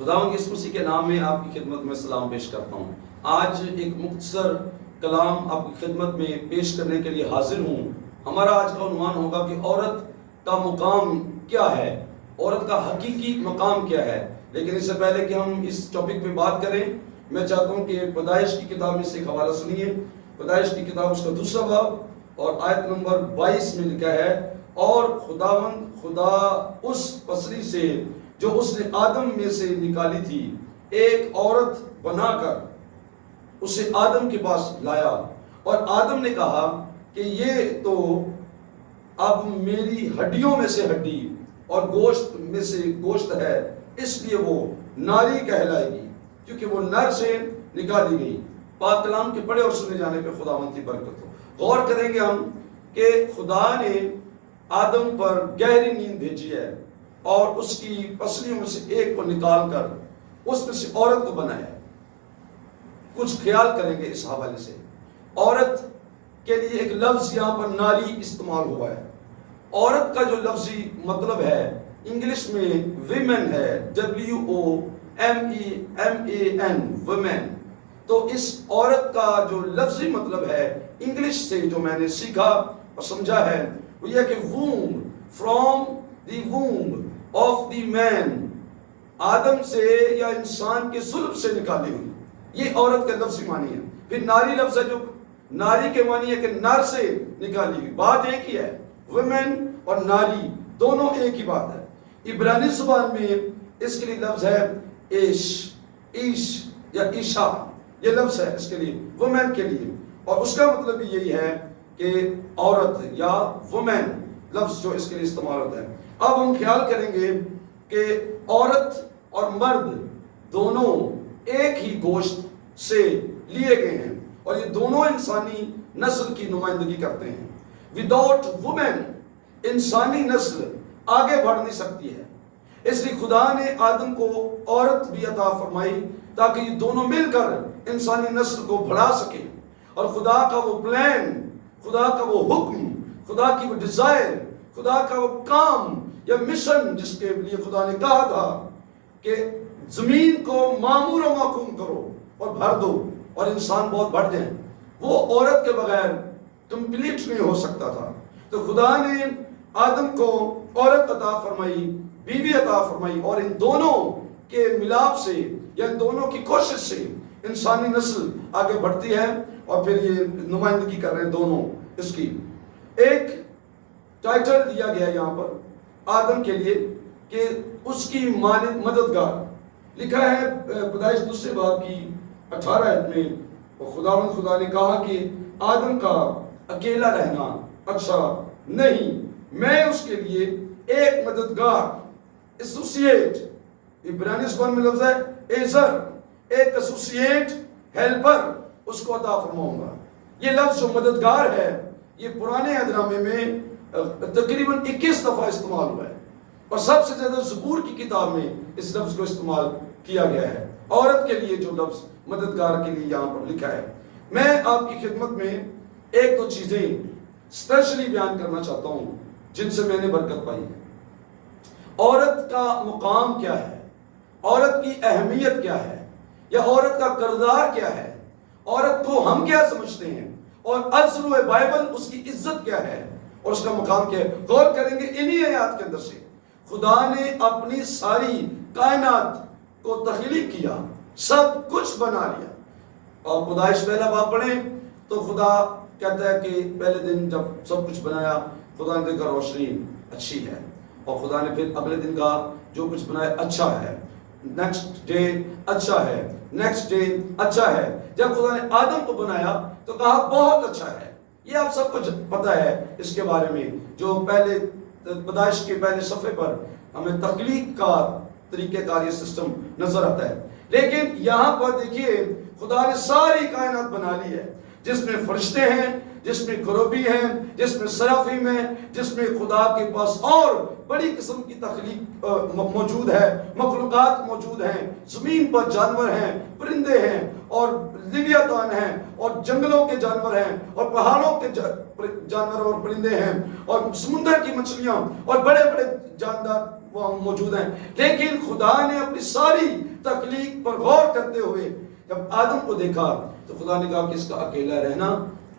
خداوند یسوع مسیح کے نام میں آپ کی خدمت میں سلام پیش کرتا ہوں۔ آج ایک مختصر کلام آپ کی خدمت میں پیش کرنے کے لیے حاضر ہوں۔ ہمارا آج کا عنوان ہوگا کہ عورت کا مقام کیا ہے، عورت کا حقیقی مقام کیا ہے۔ لیکن اس سے پہلے کہ ہم اس ٹاپک پہ بات کریں، میں چاہتا ہوں کہ پیدائش کی کتاب میں سے ایک حوالہ سنیے۔ پیدائش کی کتاب اس کا 2 باب اور آیت نمبر 22 میں لکھا ہے، اور خدا اس پسلی سے جو اس نے آدم میں سے نکالی تھی ایک عورت بنا کر اسے آدم کے پاس لایا، اور آدم نے کہا کہ یہ تو اب میری ہڈیوں میں سے ہڈی اور گوشت میں سے گوشت ہے، اس لیے وہ ناری کہلائے گی، کیونکہ وہ نر سے نکالی گئی۔ پاک کلام کے پڑھے اور سنے جانے پہ خداوند کی برکت ہو۔ غور کریں گے ہم کہ خدا نے آدم پر گہری نیند بھیجی ہے اور اس کی پسلیوں میں سے ایک کو نکال کر اس میں سے عورت کو بنایا ہے۔ کچھ خیال کریں گے اس حوالے سے۔ عورت کے لیے ایک لفظ یہاں پر ناری استعمال ہوا ہے۔ عورت کا جو لفظی مطلب ہے انگلش میں ویمن ہے، WOMEN ویمن۔ تو اس عورت کا جو لفظی مطلب ہے انگلش سے جو میں نے سیکھا اور سمجھا ہے وہ یہ کہ womb، from the womb of the man، آدم سے یا انسان کے صلب سے نکالی ہوئی، یہ عورت کا لفظی معنی ہے۔ پھر ناری لفظ ہے جو ناری کے معنی ہے کہ نر سے نکالی ہوئی، بات ایک ہی ہے۔ ویمن اور ناری دونوں ایک ہی بات ہے۔ عبرانی زبان میں اس کے لیے لفظ ہے ایش یا عیشا، یہ لفظ ہے اس کے لیے، وومن کے لیے، اور اس کا مطلب بھی یہی ہے کہ عورت یا وومن لفظ جو اس کے لیے استعمال ہوتا ہے۔ اب ہم خیال کریں گے کہ عورت اور مرد دونوں ایک ہی گوشت سے لیے گئے ہیں اور یہ دونوں انسانی نسل کی نمائندگی کرتے ہیں۔ وداؤٹ وومن انسانی نسل آگے بڑھ نہیں سکتی ہے، اس لیے خدا نے آدم کو عورت بھی عطا فرمائی تاکہ یہ دونوں مل کر انسانی نسل کو بڑھا سکے۔ اور خدا کا وہ پلان، خدا کا وہ حکم، خدا کی وہ ڈیزائر، خدا کا وہ کام یا مشن جس کے لیے خدا نے کہا تھا کہ زمین کو معمور و معقوم کرو اور بھر دو اور انسان بہت بڑھ جائیں، وہ عورت کے بغیر کمپلیٹ نہیں ہو سکتا تھا۔ تو خدا نے آدم کو عورت عطا فرمائی، بیوی عطا فرمائی، اور ان دونوں کے ملاپ سے یا ان دونوں کی کوشش سے انسانی نسل آگے بڑھتی ہے، اور پھر یہ نمائندگی کر رہے ہیں دونوں اس کی۔ ایک ٹائٹل دیا گیا یہاں پر آدم کے لیے کہ اس کی مانند مددگار۔ لکھا ہے پیدائش 2 باب کی 18 آیت میں، خدا نے کہا کہ آدم کا اکیلا رہنا اچھا نہیں، میں اس کے لیے ایک مددگار، ایسوسیٹ، عبرانی زبان میں لفظ ہے ایزر، ایک ایسوسیٹ ہیلپر اس کو عطا فرماؤں گا۔ یہ لفظ جو مددگار ہے یہ پرانے عہد نامے میں تقریباً 21 دفعہ استعمال ہوا ہے، اور سب سے زیادہ زبور کی کتاب میں اس لفظ کو استعمال کیا گیا ہے۔ عورت کے لیے جو لفظ مددگار کے لیے یہاں پر لکھا ہے، میں آپ کی خدمت میں ایک دو چیزیں اسپیشلی بیان کرنا چاہتا ہوں جن سے میں نے برکت پائی ہے۔ عورت کا مقام کیا ہے، عورت کی اہمیت کیا ہے، یا عورت کا کردار کیا ہے، عورت کو ہم کیا سمجھتے ہیں، اور ازرو بائبل اس کی عزت کیا ہے اور اس کا مقام کیا ہے، غور کریں گے انہی آیات کے اندر سے۔ خدا نے اپنی ساری کائنات کو تخلیق کیا، سب کچھ بنا لیا، اور پیدائش 1 باب پڑھیں تو خدا کہتا ہے کہ پہلے دن جب سب کچھ بنایا خدا نے دیکھا روشنی اچھی ہے، اور خدا نے پھر اگلے دن کہا جو کچھ بنایا اچھا ہے، نیکسٹ ڈے اچھا ہے، نیکسٹ ڈے اچھا ہے۔ جب خدا نے آدم کو بنایا تو کہا بہت اچھا ہے۔ یہ آپ سب کچھ پتہ ہے اس کے بارے میں، جو پہلے پیدائش کے پہلے صفحے پر ہمیں تخلیق کا طریقہ کار یہ سسٹم نظر آتا ہے۔ لیکن یہاں پر دیکھیے خدا نے ساری کائنات بنا لی ہے، جس میں فرشتے ہیں، جس میں کروبی ہیں، جس میں سرافیم ہیں، جس میں خدا کے پاس اور بڑی قسم کی تخلیق موجود ہے، مخلوقات موجود ہیں، زمین پر جانور ہیں، پرندے ہیں، اور لیویاتان ہیں، اور جنگلوں کے جانور ہیں، اور پہاڑوں کے جانور اور پرندے ہیں، اور سمندر کی مچھلیاں اور بڑے بڑے جاندار وہاں موجود ہیں، لیکن خدا نے اپنی ساری تخلیق پر غور کرتے ہوئے جب آدم کو دیکھا تو خدا نے کہا کہ اس کا اکیلا رہنا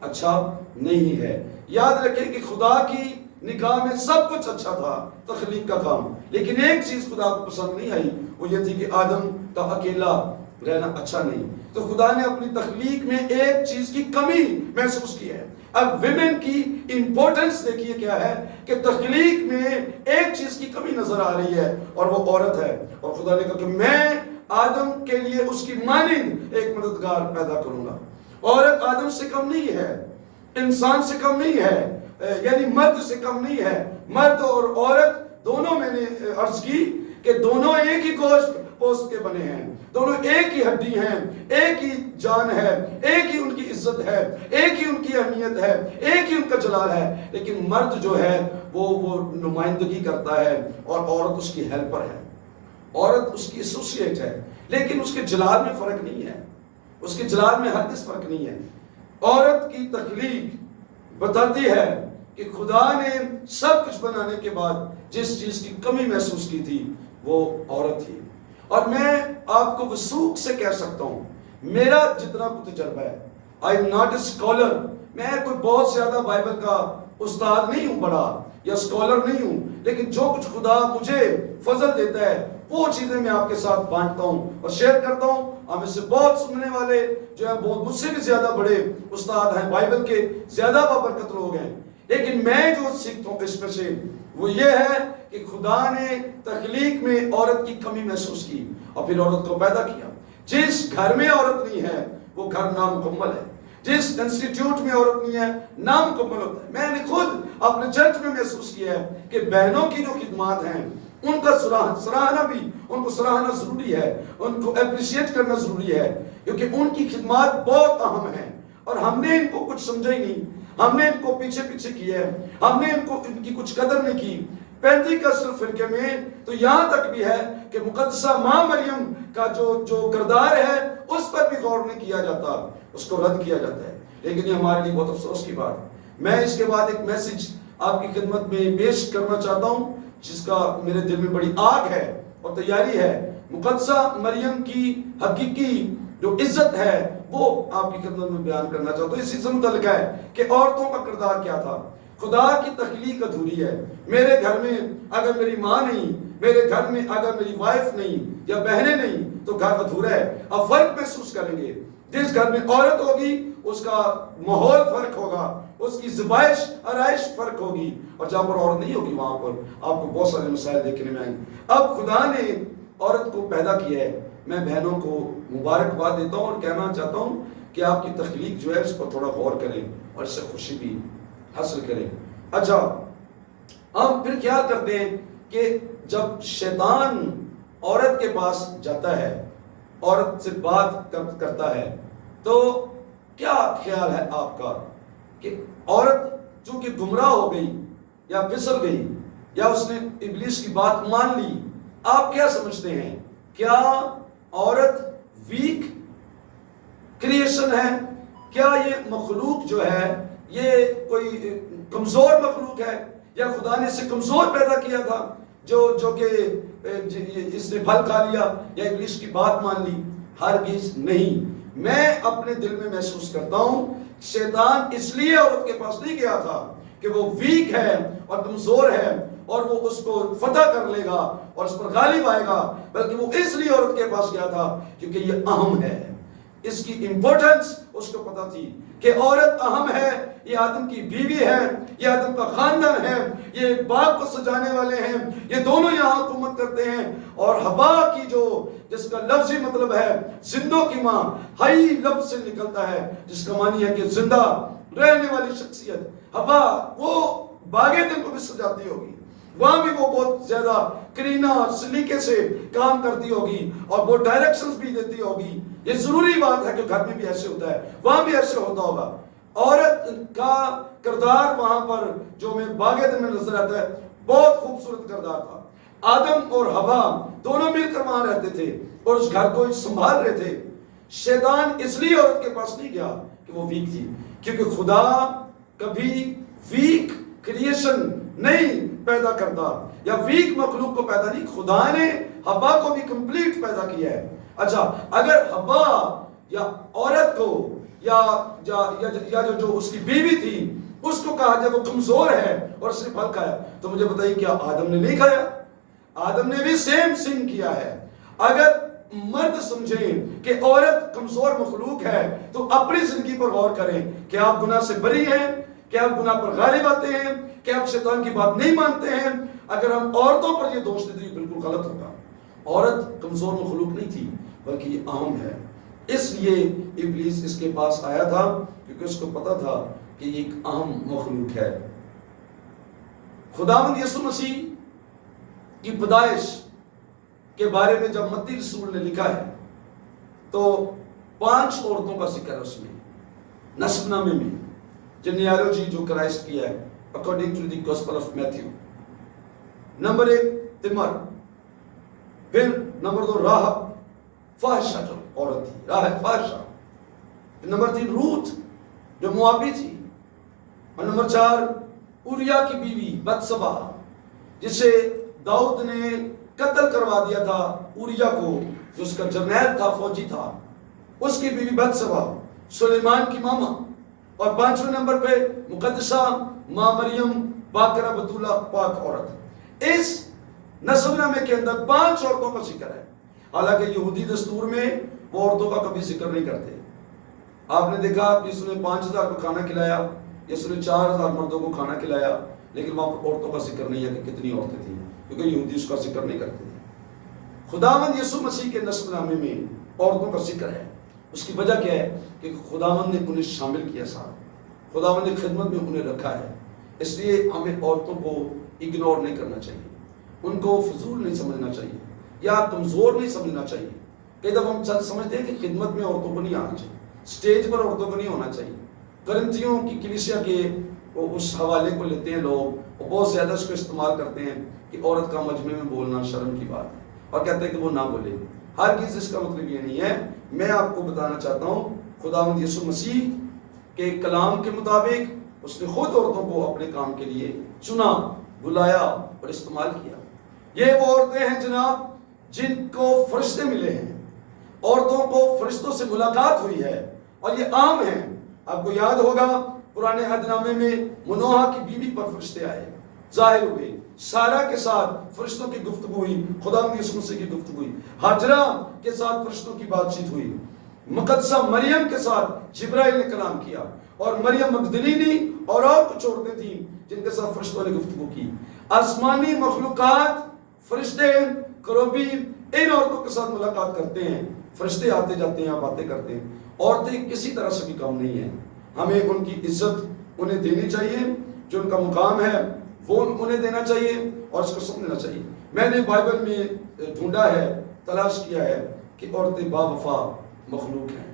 اچھا نہیں ہے۔ یاد رکھیں کہ خدا کی نگاہ میں سب کچھ اچھا تھا، تخلیق کا کام، لیکن ایک چیز خدا کو پسند نہیں آئی، وہ یہ تھی کہ آدم کا اکیلا رہنا اچھا نہیں۔ تو خدا نے اپنی تخلیق میں ایک چیز کی کمی محسوس کی ہے۔ اب ویمن کی امپورٹنس دیکھیے کیا ہے کہ تخلیق میں ایک چیز کی کمی نظر آ رہی ہے اور وہ عورت ہے، اور خدا نے کہا کہ میں آدم کے لیے اس کی مانند ایک مددگار پیدا کروں گا۔ عورت آدم سے کم نہیں ہے، انسان سے کم نہیں ہے، یعنی مرد سے کم نہیں ہے۔ مرد اور عورت دونوں، میں نے عرض کی کہ دونوں ایک ہی گوشت پوست کے بنے ہیں، دونوں ایک ہی ہڈی ہیں، ایک ہی جان ہے، ایک ہی ان کی عزت ہے، ایک ہی ان کی اہمیت ہے، ایک ہی ان کا جلال ہے، لیکن مرد جو ہے وہ نمائندگی کرتا ہے اور عورت اس کی ہیلپر ہے، عورت اس کی ایسوسیٹ ہے، لیکن اس کے جلال میں فرق نہیں ہے، اس کے جلال میں ہرگز فرق نہیں ہے۔ عورت کی تخلیق بتاتی ہے کہ خدا نے سب کچھ بنانے کے بعد جس چیز کی کمی محسوس کی تھی وہ عورت تھی۔ اور میں آپ کو وثوق سے کہہ سکتا ہوں، میرا جتنا تجربہ ہے، I am not a scholar, میں کوئی بہت زیادہ بائبل کا استاد نہیں ہوں بڑا یا اسکالر نہیں ہوں، لیکن جو کچھ خدا مجھے فضل دیتا ہے وہ چیزیں میں آپ کے ساتھ بانٹتا ہوں اور شیئر کرتا ہوں۔ ہم اس سے بہت سننے والے جو ہیں بہت مجھ سے بھی زیادہ بڑے استاد ہیں، بائبل کے زیادہ بابرکت لوگ ہیں، لیکن میں جو سیکھتا ہوں اس میں سے وہ یہ ہے کہ خدا نے تخلیق میں عورت کی کمی محسوس کی اور پھر عورت کو پیدا کیا۔ جس گھر میں عورت نہیں ہے وہ گھر نامکمل ہے، جس انسٹیٹیوٹ میں عورت نہیں ہے نامکمل ہوتا ہے۔ میں نے خود اپنے چرچ میں محسوس کیا ہے کہ بہنوں کی جو خدمات ہیں ان کا سراہنا بھی، ان کو سراہنا ضروری ہے، ان کو اپریشیٹ کرنا ضروری ہے، کیونکہ ان کی خدمات بہت اہم ہیں اور ہم نے ان کو کچھ سمجھا ہی نہیں، ہم نے ان کو پیچھے کیا ہے، ہم نے ان کی کچھ قدر نہیں کی۔ پینتیکسل فرقے میں تو یہاں تک بھی ہے کہ مقدسہ ماں مریم کا جو کردار ہے اس پر بھی غور نہیں کیا جاتا، اس کو رد کیا جاتا ہے، لیکن یہ ہمارے لیے بہت افسوس کی بات ہے۔ میں اس کے بعد ایک میسج آپ کی خدمت میں پیش کرنا چاہتا ہوں جس کا میرے دل میں بڑی آگ ہے اور تیاری ہے۔ مقدسہ مریم کی حقیقی جو عزت ہے وہ آپ کی خدمت میں بیان کرنا چاہتا ہوں۔ اسی سے متعلق ہے کہ عورتوں کا کردار کیا تھا۔ خدا کی تخلیق ادھوری ہے۔ میرے گھر میں اگر میری ماں نہیں، میرے گھر میں اگر میری وائف نہیں یا بہنیں نہیں تو گھر ادھورا ہے۔ اب فرق محسوس کریں گے، جس گھر میں عورت ہوگی اس کا ماحول فرق ہوگا، اس کی زبائش آرائش فرق ہوگی، اور جہاں پر عورت نہیں ہوگی وہاں پر آپ کو بہت سارے مسائل دیکھنے میں آئیں گے۔ اب خدا نے عورت کو پیدا کیا ہے۔ میں بہنوں کو مبارکباد دیتا ہوں اور کہنا چاہتا ہوں کہ آپ کی تخلیق جو ہے اس پر تھوڑا غور کریں اور اس سے خوشی بھی حاصل کریں۔ اچھا، ہم پھر خیال کرتے ہیں کہ جب شیطان عورت کے پاس جاتا ہے، عورت سے بات کرتا ہے، تو کیا خیال ہے آپ کا کہ عورت چونکہ گمراہ ہو گئی یا پھسل گئی یا اس نے ابلیس کی بات مان لی، آپ کیا سمجھتے ہیں؟ کیا عورت ویک کریشن ہے؟ کیا یہ مخلوق جو ہے یہ کوئی کمزور مخلوق ہے یا خدا نے اسے کمزور پیدا کیا تھا جو کہ اس نے پھل کھا لیا یا ابلیس کی بات مان لی؟ ہرگز نہیں۔ میں اپنے دل میں محسوس کرتا ہوں شیطان اس لیے عورت کے پاس نہیں گیا تھا کہ وہ ویک ہے اور کمزور ہے اور وہ اس کو فتح کر لے گا اور اس پر غالب آئے گا، بلکہ وہ اس لیے عورت کے پاس گیا تھا کیونکہ یہ اہم ہے۔ اس کی امپورٹنس اس کو پتا تھی کہ عورت اہم ہے، یہ آدم کی بیوی ہے، یہ آدم کا خاندان ہے، یہ باغ کو سجانے والے ہیں، یہ دونوں یہاں حکومت کرتے ہیں۔ اور ہوا کی جس کا لفظی مطلب ہے زندوں کی ماں، ہائی لفظ سے نکلتا ہے جس کا معنی ہے کہ زندہ رہنے والی شخصیت۔ ہوا وہ باغ دل کو بھی سجاتی ہوگی، وہاں بھی وہ بہت زیادہ کرینہ اور سلیقے سے کام کرتی ہوگی اور وہ ڈائریکشنز بھی دیتی ہوگی۔ یہ ضروری بات ہے کہ گھر میں بھی ایسے ہوتا ہے، وہاں بھی ایسے ہوتا ہوگا۔ عورت کا کردار وہاں پر جو میں باغ عدن میں نظر آتا ہے بہت خوبصورت کردار تھا۔ آدم اور حوا دونوں مل کر وہاں رہتے تھے اور اس گھر کو سنبھال رہے تھے۔ شیطان اس لیے عورت کے پاس نہیں گیا کہ وہ ویک تھی، کیونکہ خدا کبھی ویک کریشن نہیں پیدا کرتا یا ویک مخلوق کو پیدا نہیں، خدا نے حوا کو بھی کمپلیٹ پیدا کیا ہے۔ اچھا اگر حوا یا عورت کو یا جو اس کی بیوی تھی اس کو کہا جب وہ کمزور ہے اور اس نے پھل کھایا، تو مجھے بتائیے کیا آدم نے نہیں کھایا؟ آدم نے بھی سیم سن کیا ہے۔ اگر مرد سمجھیں کہ عورت کمزور مخلوق ہے تو اپنی زندگی پر غور کریں کہ آپ گناہ سے بری ہیں، کہ آپ گناہ پر غالب آتے ہیں، کہ آپ شیطان کی بات نہیں مانتے ہیں۔ اگر ہم عورتوں پر یہ دوش دیتے ہیں یہ بالکل غلط ہوگا۔ عورت کمزور مخلوق نہیں تھی بلکہ یہ اہم ہے، اس لیے ابلیس اس کے پاس آیا تھا کیونکہ اس کو پتا تھا کہ یہ ایک اہم مخلوق ہے۔ خداوند یسوع مسیح کی پیدائش کے بارے میں جب متی رسول نے لکھا ہے تو 5 عورتوں کا ذکر ہے اس میں، نسب نامے میں، جنیالوجی جو کرائسٹ کی ہے according to the gospel of Matthew. Number 1 تمر، پھر نمبر 2 راہب فاحشہ جو عورت تھی، راہب فاحشہ، نمبر 3 روت جو موابی تھی، اور نمبر 4 اوریا کی بیوی بتسبا جسے داؤد نے قتل کروا دیا تھا، اوریا کو جو اس کا جرنیل تھا، فوجی تھا، اس کی بیوی بتسبا سلیمان کی ماما، اور 5ویں نمبر پہ مقدسہ ماں مریم باکرہ بطولہ پاک عورت۔ اس نسب نامے کے اندر 5 عورتوں کا ذکر ہے، حالانکہ یہودی دستور میں وہ عورتوں کا کبھی ذکر نہیں کرتے۔ آپ نے دیکھا کہ اس نے 5000 کو کھانا کھلایا، اس نے 4000 مردوں کو کھانا کھلایا، لیکن وہاں پر عورتوں کا ذکر نہیں ہے کہ کتنی عورتیں تھیں، کیونکہ یہودی اس کا ذکر نہیں کرتے تھے۔ خداوند یسوع مسیح کے نسب نامے میں عورتوں کا ذکر ہے، اس کی وجہ کیا ہے کہ خداوند نے انہیں شامل کیا ساتھ، خداوند نے خدمت میں انہیں رکھا ہے، اس لیے ہمیں عورتوں کو اگنور نہیں کرنا چاہیے، ان کو فضول نہیں سمجھنا چاہیے یا کمزور نہیں سمجھنا چاہیے۔ کئی دفعہ ہم سمجھتے ہیں کہ خدمت میں عورتوں کو نہیں آنا چاہیے، سٹیج پر عورتوں کو نہیں ہونا چاہیے۔ کرنتھیوں کی کلیسیا کے اس حوالے کو لیتے ہیں لوگ اور بہت زیادہ اس کو استعمال کرتے ہیں کہ عورت کا مجمع میں بولنا شرم کی بات ہے، اور کہتے ہیں کہ وہ نہ بولے۔ ہرگز اس کا مطلب یہ نہیں ہے۔ میں آپ کو بتانا چاہتا ہوں خداوند یسوع مسیح کے کلام کے مطابق اس نے خود عورتوں کو اپنے کام کے لیے چنا، بلایا اور استعمال کیا۔ یہ وہ عورتیں ہیں جناب جن کو فرشتے ملے ہیں، عورتوں کو فرشتوں سے ملاقات ہوئی ہے، اور یہ عام ہے۔ آپ کو یاد ہوگا پرانے عہد نامے میں منوحہ کی بیوی پر فرشتے آئے، ظاہر ہوئے، سارہ کے ساتھ فرشتوں کی گفتگو ہوئی، خداوند یسوع مسیح کی گفتگو ہوئی، ہاجرہ کے ساتھ فرشتوں کی بات چیت ہوئی، مقدسہ مریم کے ساتھ جبرائیل نے کلام کیا، اور مریم مگدلینی اور کچھ عورتیں تھیں جن کے ساتھ فرشتوں نے گفتگو کی۔ آسمانی مخلوقات، فرشتے، کروبیم ان عورتوں کے ساتھ ملاقات کرتے ہیں، فرشتے آتے جاتے ہیں، باتیں کرتے ہیں۔ عورتیں کسی طرح سے بھی کم نہیں ہیں، ہمیں ان کی عزت انہیں دینی چاہیے، جو ان کا مقام ہے وہ انہیں دینا چاہیے اور اس کو سمجھنا چاہیے۔ میں نے بائبل میں ڈھونڈا ہے، تلاش کیا ہے کہ عورتیں با وفا مخلوق ہیں۔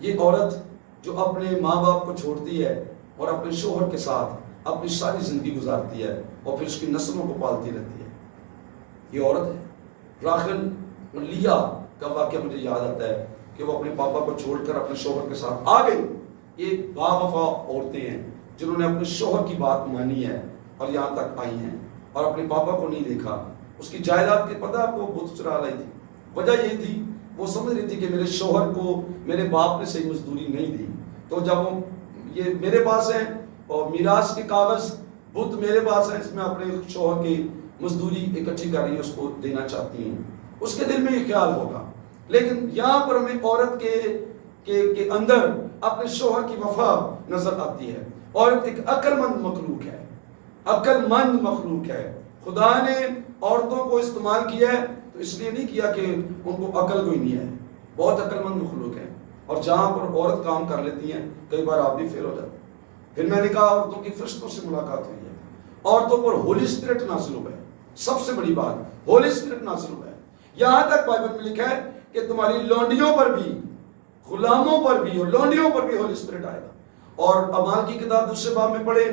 یہ عورت جو اپنے ماں باپ کو چھوڑتی ہے اور اپنے شوہر کے ساتھ اپنی ساری زندگی گزارتی ہے اور پھر اس کی نسلوں کو پالتی رہتی ہے، یہ عورت ہے۔ راخل اور لیا کا واقعہ مجھے یاد آتا ہے کہ وہ اپنے پاپا کو چھوڑ کر اپنے شوہر کے ساتھ آ گئی۔ یہ با وفا عورتیں ہیں جنہوں نے اپنے شوہر کی بات مانی ہے اور یہاں تک آئی ہیں اور اپنے پاپا کو نہیں دیکھا۔ اس کی جائیداد کے پتہ آپ کو بت چرا لائی تھی، وجہ یہی تھی وہ سمجھ رہی تھی کہ میرے شوہر کو میرے باپ نے صحیح مزدوری نہیں دی، تو جب وہ یہ میرے پاس ہیں اور میراث کے کاغذ بت میرے پاس ہیں، اس میں اپنے شوہر کی مزدوری اکٹھی کر رہی ہے، اس کو دینا چاہتی ہیں، اس کے دل میں یہ خیال ہوگا۔ لیکن یہاں پر ہمیں عورت کے اندر اپنے شوہر کی وفا نظر آتی ہے۔ عورت ایک عقل مند مخلوق ہے، عقل مند مخلوق ہے۔ خدا نے عورتوں کو استعمال کیا ہے تو اس لیے نہیں کیا کہ ان کو عقل کوئی نہیں ہے، بہت عقل مند مخلوق ہے، اور جہاں پر عورت کام کر لیتی ہیں کئی بار آپ بھی فیل ہو جاتے ہیں۔ پھر میں نے کہا عورتوں کی فرشتوں سے ملاقات ہوئی ہے، عورتوں پر ہولی اسپرٹ نازل ہوا ہے، سب سے بڑی بات ہولی اسپرٹ نازل ہوا ہے۔ یہاں تک بائبل میں لکھا ہے کہ تمہاری لونڈیوں پر بھی، غلاموں پر بھی اور لونڈیوں پر بھی ہولی اسپرٹ آئے گا۔ اور اعمال کی کتاب 2 باب میں پڑھے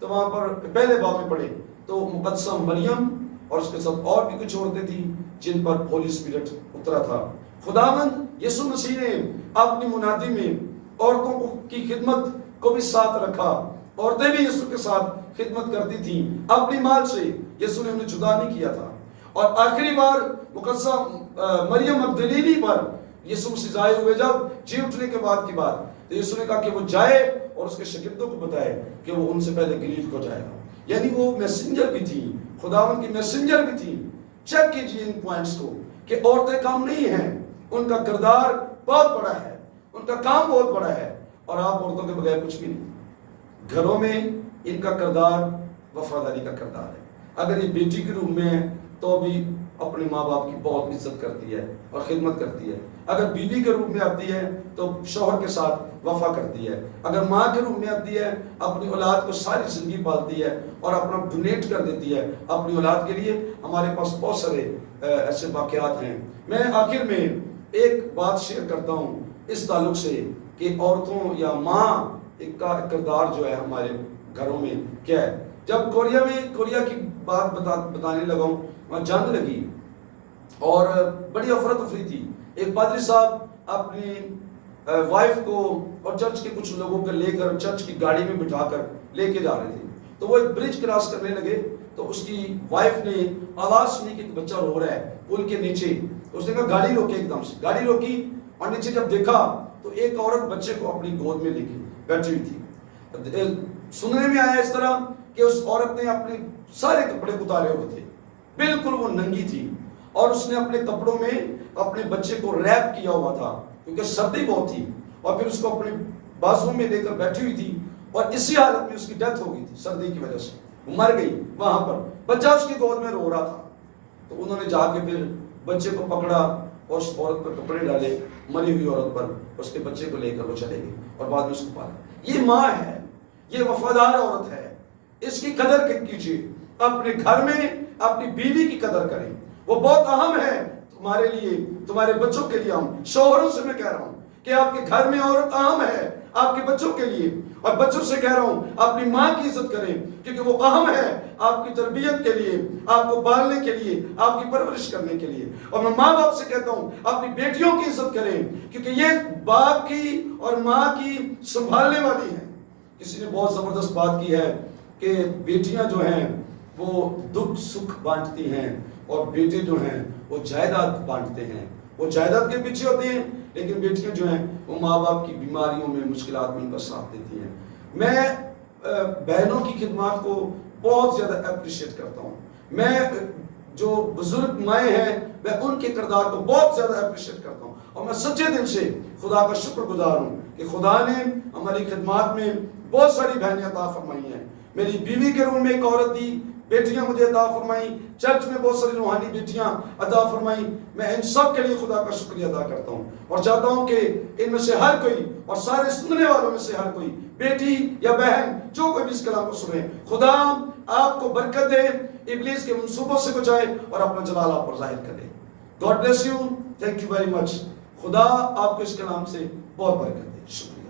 تو وہاں پر پہلے باب میں پڑھے تو مقدسہ مریم اور اس کے ساتھ اور بھی کچھ عورتیں تھیں جن پر ہولی اسپرٹ اترا تھا۔ خداوند یسوع مسیح نے اپنی منادی میں عورتوں کی خدمت کو بھی ساتھ رکھا، عورتیں بھی یسوع کے ساتھ خدمت کرتی تھیں اپنی مال سے. یسوع نے انہیں جدا نہیں کیا تھا. اور آخری بار مقدسہ مریم مگدلینی پر یسوع مسیح ظاہر ہوئے جب جی اٹھنے کے بعد کی بات. تو یسوع نے کہا کہ وہ جائے اور اس کے شاگردوں کو بتائے کہ وہ ان سے پہلے گلیل کو جائے گا. یعنی وہ میسنجر بھی تھی, خداوند کی میسنجر بھی تھی. چیک کیجیے ان پوائنٹس کو کہ عورتیں کم نہیں ہیں, ان کا کردار بہت بڑا ہے, ان کا کام بہت بڑا ہے, اور آپ عورتوں کے بغیر کچھ بھی نہیں. گھروں میں ان کا کردار وفاداری کا کردار ہے. اگر یہ بیٹی کے روپ میں ہے تو بھی اپنے ماں باپ کی بہت عزت کرتی ہے اور خدمت کرتی ہے. اگر بیوی کے روپ میں آتی ہے تو شوہر کے ساتھ وفا کرتی ہے. اگر ماں کے روپ میں آتی ہے اپنی اولاد کو ساری زندگی پالتی ہے اور اپنا ڈونیٹ کر دیتی ہے اپنی اولاد کے لیے. ہمارے پاس بہت سارے ایسے واقعات ہیں. میں آخر میں ایک بات شیئر کرتا ہوں اس تعلق سے کہ عورتوں یا ماں کا کردار جو ہے ہمارے گھروں میں کیا ہے. جب کوریا کی بات بتانے لگا ہوں, وہاں جنگ لگی اور بڑی افراتفری تھی. ایک پادری صاحب اپنی وائف کو اور چرچ کے کچھ لوگوں کو لے کر چرچ کی گاڑی میں بٹھا کر لے کے جا رہے تھے. تو وہ ایک برج کراس کرنے لگے تو اس کی وائف نے آواز سنی کہ ایک بچہ رو رہا ہے پل کے نیچے. اس نے کہا گاڑی روکی. ایک دم سے گاڑی روکی اور نیچے جب دیکھا تو ایک عورت بچے کو اپنی گود میں لے کے بیٹھی ہوئی تھی. سننے میں آیا اس طرح کہ اس عورت نے اپنے سارے کپڑے اتارے ہوئے تھے, بالکل وہ ننگی تھی, اور اس نے اپنے کپڑوں میں اپنے بچے کو ریپ کیا ہوا تھا کیونکہ سردی بہت تھی, اور پھر اس کو اپنے بازو میں لے کر بیٹھی ہوئی تھی, اور اسی حالت میں اس کی ڈیتھ ہو گئی تھی سردی کی وجہ سے, مر گئی وہاں پر. بچہ اس کی گود میں رو رہا تھا. تو انہوں نے جا کے پھر بچے کو پکڑا اور اس عورت پر کپڑے ڈالے, مری ہوئی عورت پر, اس کے بچے کو لے کر وہ چلے گئے اور بعد میں اس کو پالا. یہ ماں ہے, یہ وفادار عورت ہے, اس کی قدر کیجیے. اپنے گھر میں اپنی بیوی کی قدر کریں, وہ بہت اہم ہے تمہارے لیے, تمہارے بچوں کے لیے. شوہروں سے میں کہہ رہا ہوں کہ آپ کے گھر میں عورت اہم ہے آپ کے بچوں کے لیے, اور بچوں سے کہہ رہا ہوں اپنی ماں کی عزت کریں کیونکہ وہ اہم ہے آپ کی تربیت کے لیے, آپ کو پالنے کے لیے, آپ کی پرورش کرنے کے لیے. اور میں ماں باپ سے کہتا ہوں اپنی بیٹیوں کی عزت کریں کیونکہ یہ باپ کی اور ماں کی سنبھالنے والی ہیں. کسی نے بہت زبردست بات کی ہے کہ بیٹیاں جو ہیں وہ دکھ سکھ بانٹتی ہیں اور بیٹے جو ہیں وہ جائیداد بانٹتے ہیں. وہ جائیداد کے پیچھے ہوتے ہیں, لیکن بیٹیاں جو ہیں وہ ماں باپ کی بیماریوں میں, مشکلات میں ان کا ساتھ دیتی ہیں. میں بہنوں کی خدمات کو بہت زیادہ اپریشیٹ کرتا ہوں. میں جو بزرگ مائیں ہیں میں ان کے کردار کو بہت زیادہ اپریشیٹ کرتا ہوں, اور میں سچے دل سے خدا کا شکر گزار ہوں کہ خدا نے ہماری خدمات میں بہت ساری بہنیں عطا فرمائی ہیں. میری بیوی کے روم میں ایک عورت دی, بیٹیاں مجھے عطا فرمائی, چرچ میں بہت ساری روحانی بیٹیاں عطا فرمائی. میں ان سب کے لیے خدا کا شکریہ ادا کرتا ہوں اور چاہتا ہوں کہ ان میں سے ہر کوئی اور سارے سننے والوں میں سے ہر کوئی بیٹی یا بہن جو کوئی بھی اس کلام کو سنے, خدا آپ کو برکت دے, ابلیس کے منصوبوں سے بچائے اور اپنا جلال آپ پر ظاہر کرے. God bless you, thank you very much. خدا آپ کو اس کلام سے بہت برکت دے. شکریہ.